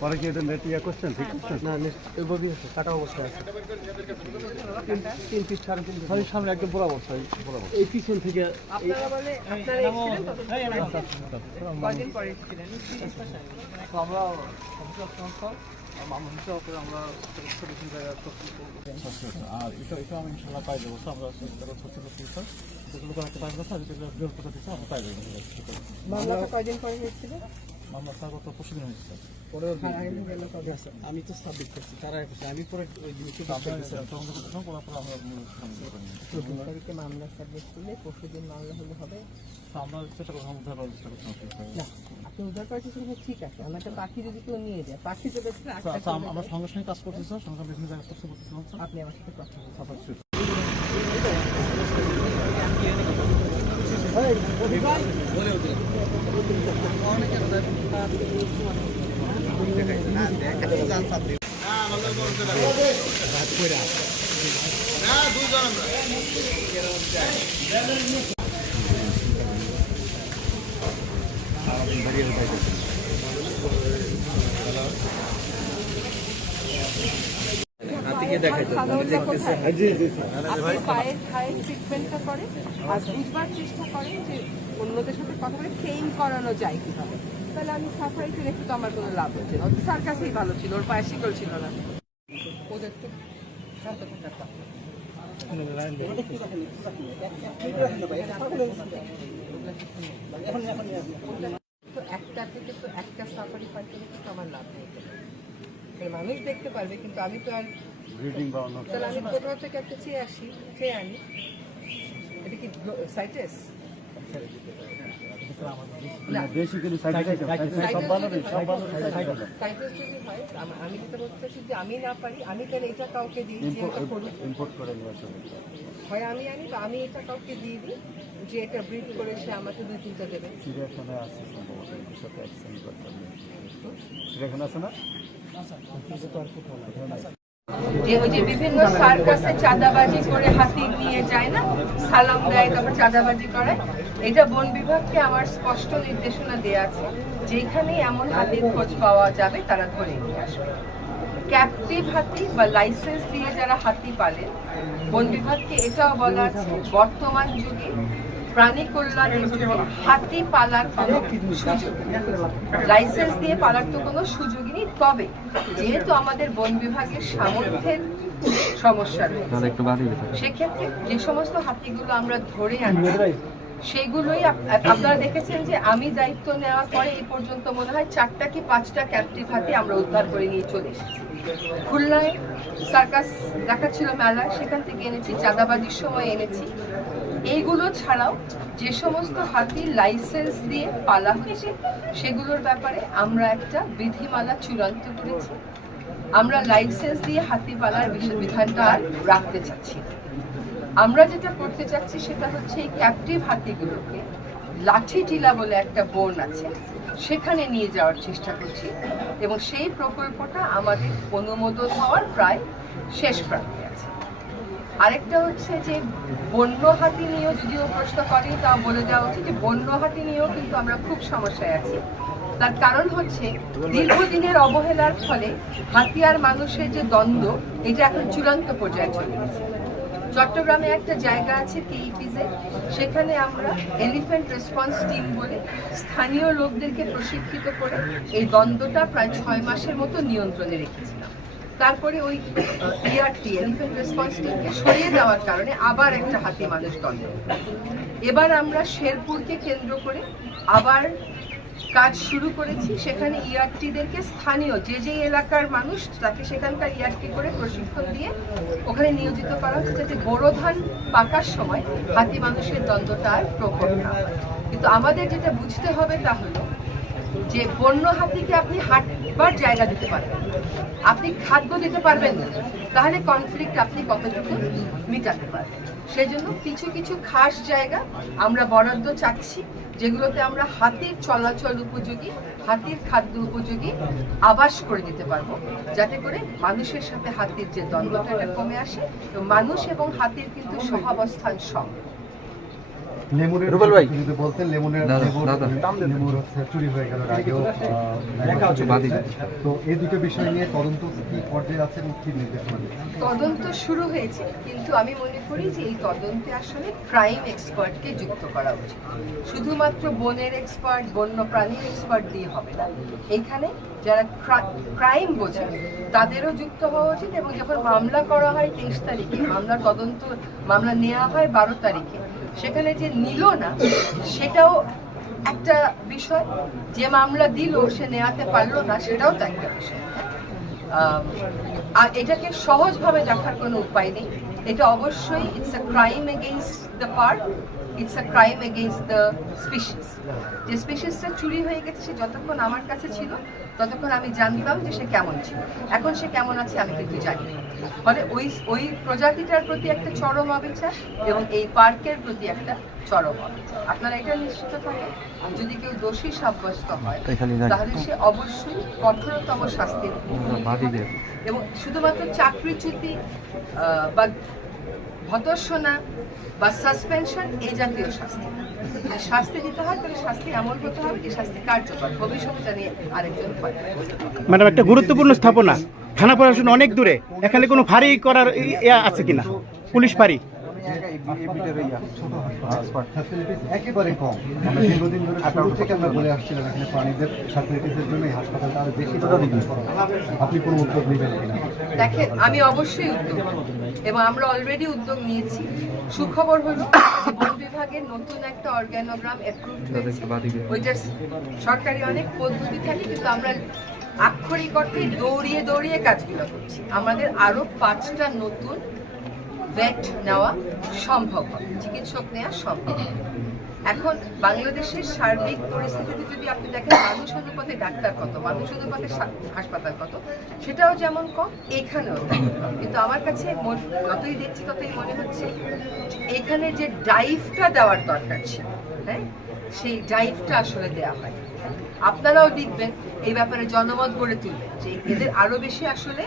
পরে কি এটা নেট ইয়ে করছেন? ঠিক করছেন? না এভাবেই আছে কাটা অবস্থায় আছে। তিন ফিট সাড়ে তিন ফিট সামনে একদম পুরো অবস্থায় এই পিছন থেকে আমরা মামলা হিসাব আমরা ছোট ছোট জায়গায় আর এটা এটা আমি ইনশাল্লাহ পাই দেবো। আমরা ছোট ছোট দিচ্ছে যেগুলো কয়েকটা টাইম আছে যেগুলো বৃহস্পতি আমরা পাই দেবো। পরে মামলা স্যার গত পরশু দিন হয়েছে আমি তো সাবমিট করছি তারা করছে। আমি পরে ওই জিনিসটা আমরা পর আমরা তারিখে মামলা সাবমিট করলে পরশু দিন মামলা হলে হবে। আমরা চেষ্টা উদ্ধার করার চেষ্টা করছিলাম না আপনি উদ্ধার করার চেষ্টা করছেন, ঠিক আছে। আমাকে পাখি যদি কেউ নিয়ে যায় পাখি আম- আমরা সঙ্গে সঙ্গে কাজ করতেছি স্যার। সঙ্গে বিভিন্ন জায়গায় তথ্য করতেছিলাম আপনি আমার সাথে কথা বলুন। ট্রিটমেন্টটা করেন আর বুঝবার চেষ্টা করেন যে অন্যদের সাথে কথা বলে ট্রেন করানো যায় কীভাবে। তাহলে আমি সাফারিতে রেখে তো আমার কোনো লাভ হচ্ছে না। স্যার কাছেই ভালো ছিল ওর পায়ে শিকল ছিল না। ওদের তো একটা থেকে তো একটা সাফারি পাইতে রেখে তো আমার লাভ নেই। মানুষ দেখতে পারবে কিন্তু আমি তো আর তাহলে আমি কোথাও থেকে একটা চেয়ে আসি চেয়ে আনি। এটা কি সাইটেস না বেসিক্যালি সব ভালো সব ভালো সাইটেস যদি আম- আমি যেটা বলতে চাচ্ছি আমি না পারি আমি তাহলে এটা কাউকে দিই? ইম্পোর্ট করে নিয়ে আসা হয় আমি আনি বা আমি এটা কাউকে দিয়ে দিই যে এটা ব্রিড করে সে আমাকে দুই তিনটা দেবে। চিড়িয়াখানায় আছে সম্ভবত এদের সাথে অ্যাক্সিডেন্ট করতে হবে। চিড়িয়াখানা আছে না? যে ওই যে বিভিন্ন সার্কাসে চাঁদাবাজি করে হাতি নিয়ে যায় না? সালাম দেয়, তারপর চাঁদাবাজি করে। এটা বন বিভাগকে আমার স্পষ্ট নির্দেশনা দেওয়া আছে। যেখানে এমন হাতির খোঁজ পাওয়া যাবে, তারা ধরে নিয়ে আসবে। ক্যাপটিভ হাতি বা লাইসেন্স দিয়ে যারা হাতি পালেন বন বিভাগকে এটাও বলা আছে, বর্তমান যুগে প্রাণী কল্যাণ হাতি পালার কোনো সুযোগ লাইসেন্স দিয়ে পালার তো কোনো সুযোগই নেই। তবে যেহেতু আমাদের বন বিভাগের সামর্থ্যের সমস্যা রয়েছে সেক্ষেত্রে যে সমস্ত হাতিগুলো আমরা ধরে আনছি সেগুলোই আপনারা দেখেছেন যে আমি দায়িত্ব নেওয়ার পরে এই পর্যন্ত মনে হয় চারটা কি পাঁচটা ক্যাপটিভ হাতি আমরা উদ্ধার করে নিয়ে চলে এসেছি। খুলনায় সার্কাস দেখাচ্ছিল মেলা সেখান থেকে এনেছি চাঁদাবাজির সময় এনেছি। এইগুলো ছাড়াও যে সমস্ত হাতি লাইসেন্স দিয়ে পালা হয়েছে সেগুলোর ব্যাপারে আমরা একটা বিধিমালা চূড়ান্ত করেছি। আমরা লাইসেন্স দিয়ে হাতি পালার বিধানটা আর রাখতে চাচ্ছি আমরা যেটা করতে চাচ্ছি সেটা হচ্ছে এই ক্যাপটিভ হাতিগুলোকে লাঠি টিলা বলে একটা বন আছে, সেখানে নিয়ে যাওয়ার চেষ্টা করছি এবং সেই প্রকল্পটা আমাদের অনুমোদন হওয়ার প্রায় শেষ প্রান্তে। আরেকটা হচ্ছে যে বন্য হাতি নিয়েও যদিও প্রশ্ন করে, তা বলে দেওয়া উচিত যে বন্য হাতি নিয়েও কিন্তু আমরা খুব সমস্যায় আছি। তার কারণ হচ্ছে দীর্ঘদিনের অবহেলার ফলে হাতি আর মানুষের যে দ্বন্দ্ব, এটা এখন চূড়ান্ত পর্যায়ে চলে গেছে। চট্টগ্রামে একটা জায়গা আছে টিইপিজে, সেখানে আমরা এলিফ্যান্ট রেসপন্স টিম বলে স্থানীয় লোকদেরকে প্রশিক্ষিত করে এই দ্বন্দ্বটা প্রায় ছয় মাসের মতো নিয়ন্ত্রণে রেখেছিলাম। তারপরে ওই ইআরটি এলিফ্যান্ট রেসপন্স টিমকে সরিয়ে দেওয়ার কারণে আবার একটা হাতি মানুষ দ্বন্দ্ব এবার আমরা শেরপুরকে কেন্দ্র করে আবার কাজ শুরু করেছি। সেখানে ইআরটিদেরকে স্থানীয় যে যে এলাকার মানুষ, তাকে সেখানকার ইআরটি করে প্রশিক্ষণ দিয়ে ওখানে নিয়োজিত করা হচ্ছে যাতে বোরো ধান পাকার সময় হাতি মানুষের দ্বন্দ্বটা আর প্রকট না কিন্তু আমাদের যেটা বুঝতে হবে তা হলো যে বন্য হাতিকে আপনি হাঁটবার জায়গা দিতে পারবেন। আপনি খাদ্য দিতে পারবেন না, তাহলে কনফ্লিক্ট আপনি কতটুকু মিটাতে পারবেন? সেই জন্য কিছু কিছু খাস জায়গা আমরা বরাদ্দ চাচ্ছি, যেগুলোতে আমরা হাতির চলাচল উপযোগী, হাতির খাদ্য উপযোগী আবাস করে দিতে পারব, যাতে করে মানুষের সাথে হাতির যে দ্বন্দ্বটা কমে আসে এবং মানুষ এবং হাতির কিন্তু সহাবস্থান সম। লেমুরের রুবেল ভাই। যদি বলতেন লেমুরের দাদা, লেবুর- দাদা। লেমুর চুরি হয়ে গেল আগেও তো এই দুটো বিষয় নিয়ে তদন্ত কি পর্যায়ে আছে এবং কি নির্দেশনা তদন্ত শুরু হয়েছে কিন্তু আমি মনে করি যে এই তদন্তে আসলে ক্রাইম এক্সপার্টকে যুক্ত করা উচিত। শুধুমাত্র বনের এক্সপার্ট বন্য প্রাণীর এক্সপার্ট দিয়ে হবে না এখানে যারা ক্রাইম বোঝে তাদেরও যুক্ত হওয়া উচিত এবং যখন মামলা করা হয় তেইশ তারিখে মামলার তদন্ত মামলা নেওয়া হয় বারো তারিখে সেখানে যে নিল না, সেটাও একটা বিষয়। যে মামলা দিল, সে নেওয়াতে পারল না, সেটাও তো একটা বিষয়। আর এটাকে সহজভাবে দেখার কোনো উপায় নেই। এটা অবশ্যই it's a crime against the park it's a crime against the species যে স্পিসিসটা চুরি হয়ে গেছে সে যতক্ষণ আমার কাছে ছিল ততক্ষণ আমি জানতাম যে সে কেমন ছিল। এখন সে কেমন আছে আমি কিন্তু জানি। ফলে ওই ওই প্রজাতিটার প্রতি একটা চরম অবিচার এবং এই পার্কের প্রতি একটা চরম অবিচার। আপনারা এটা নিশ্চিত থাকেন? যদি কেউ দোষী সাব্যস্ত হয় তাহলে সে অবশ্যই কঠোরতম শাস্তির। এবং শুধুমাত্র চাকরিচ্যুতি বা ভতর্ষণা বা সাসপেনশন এই জাতীয় শাস্তি। শাস্তি দিতে হয়, তাহলে শাস্তি এমন হতে হবে যে শাস্তি কার্যকর। ভবিষ্যতে জানি আরেকজন ম্যাডাম, একটা গুরুত্বপূর্ণ স্থাপনা। থানা প্রশাসন অনেক দূরে। এখানে কোনো ফাঁড়ি করার আছে কিনা? পুলিশ ফাঁড়ি? একেবারে কম। আমরা দীর্ঘদিন ধরে শুরু থেকে আমরা বলে আসছিলাম এখানে প্রাণীদের ফ্যাসিলিটিসের জন্য এই হাসপাতালটা আরও বেশি তদারকি করা হবে। আপনি কোনো উদ্যোগ নেবেন কিনা? দেখেন আমি অবশ্যই উদ্যোগ এবং আমরা অলরেডি উদ্যোগ নিয়েছি। সুখবর হলো বন বিভাগের নতুন একটা অর্গানোগ্রাম অ্যাপ্রুভ হয়েছে। ওইটার সরকারি অনেক পদ্ধতি থাকে কিন্তু আমরা আক্ষরিক অর্থে দৌড়িয়ে দৌড়িয়ে কাজগুলো করছি। আমাদের আরও পাঁচটা নতুন ভেট নেওয়া সম্ভব হবে, চিকিৎসক নেওয়া সম্ভব। এখন বাংলাদেশের সার্বিক পরিস্থিতিতে যদি আপনি দেখেন মানুষ অনুপাতে ডাক্তার কত, মানুষ অনুপাতে হাসপাতাল কত, সেটাও যেমন কম, এখানেও কিন্তু আমার কাছে যতই দেখছি ততই মনে হচ্ছে এখানে যে ডাইভটা দেওয়ার দরকার ছিল হ্যাঁ? সেই ডাইভটা আসলে দেওয়া হয়। আপনারাও লিখবেন এই ব্যাপারে জনমত গড়ে তুলবেন যে এদের আরও বেশি আসলে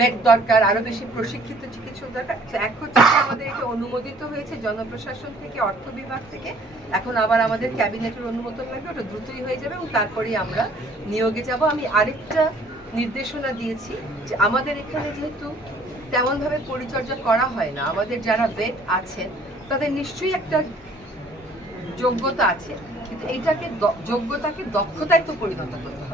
ভেট দরকার, আরও বেশি প্রশিক্ষিত চিকিৎসক দরকার। এক হচ্ছে আমাদের এটা অনুমোদিত হয়েছে জনপ্রশাসন থেকে, অর্থ বিভাগ থেকে। এখন আবার আমাদের ক্যাবিনেটের অনুমোদন লাগবে, ওটা দ্রুতই হয়ে যাবে এবং তারপরেই আমরা নিয়োগে যাব। আমি আরেকটা নির্দেশনা দিয়েছি যে আমাদের এখানে যেহেতু তেমনভাবে পরিচর্যা করা হয় না, আমাদের যারা ভেট আছেন, তাদের নিশ্চয়ই একটা যোগ্যতা আছে। কিন্তু এইটাকে যোগ্যতাকে দক্ষতায় তো পরিণত করতে